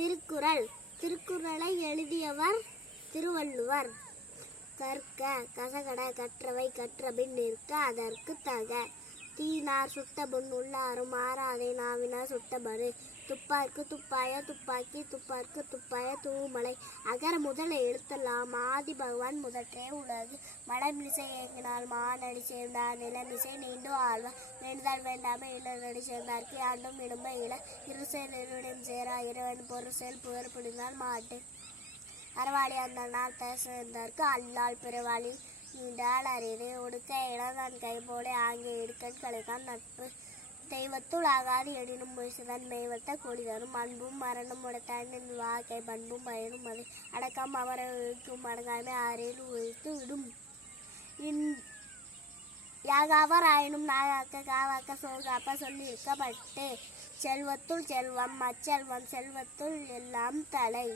திருக்குறள். திருக்குறளை எழுதியவர் திருவள்ளுவர். கற்க கசகட கற்றவை கற்றபின் நிற்க அதற்கு தக. தீனார் சுட்டபுண் உள்ளாரும் ஆறாதே நாவினார் சுட்டபடு. துப்பார்க்கு துப்பாய துப்பாக்கி துப்பார்க்கு துப்பாய தூமலை. அகர முதல எழுத்தெல்லாம் ஆதி பகவான் முதற்றே உலகு. மடமிசை ஏங்கினால் மானடி சேர்ந்தார் நிலமிசை நீண்டு ஆழ்வார். வேண்டுதல் வேண்டாமை இளநடி சேர்ந்தார்க்கு ஆண்டும் இடும்ப இள. இருசேல் இருவிடம் சேரா இறைவன் பொருசேல் புகழ் புடிந்தால் மாட்டு. அறவாளி அந்த நாள் சேர்ந்தார்க்கு அல்லால் பிறவாளி நீண்டால் அறிவு. ஒடுக்க இளதான் கைபோல ஆங்கே இடுக்கண் கலைதான் நட்பு. தெய்வத்துள் ஆகாது எடினும் முயசுதான் மெய்வத்த கொடிதரும். அன்பும் மரணம் உடைத்தாண்டின் வாக்கை பண்பும் பயனும் அது. அடக்கம் அவரை உயிர்க்கும் அடங்காமை ஆறில் உயிர்த்து விடும். யாகாவர் ஆயினும் நாகாக்க காவாக்க சோகாப்ப சொல்லி இருக்கப்பட்டு. செல்வத்துள் செல்வம் அச்செல்வம் செல்வத்துள் எல்லாம் தலை.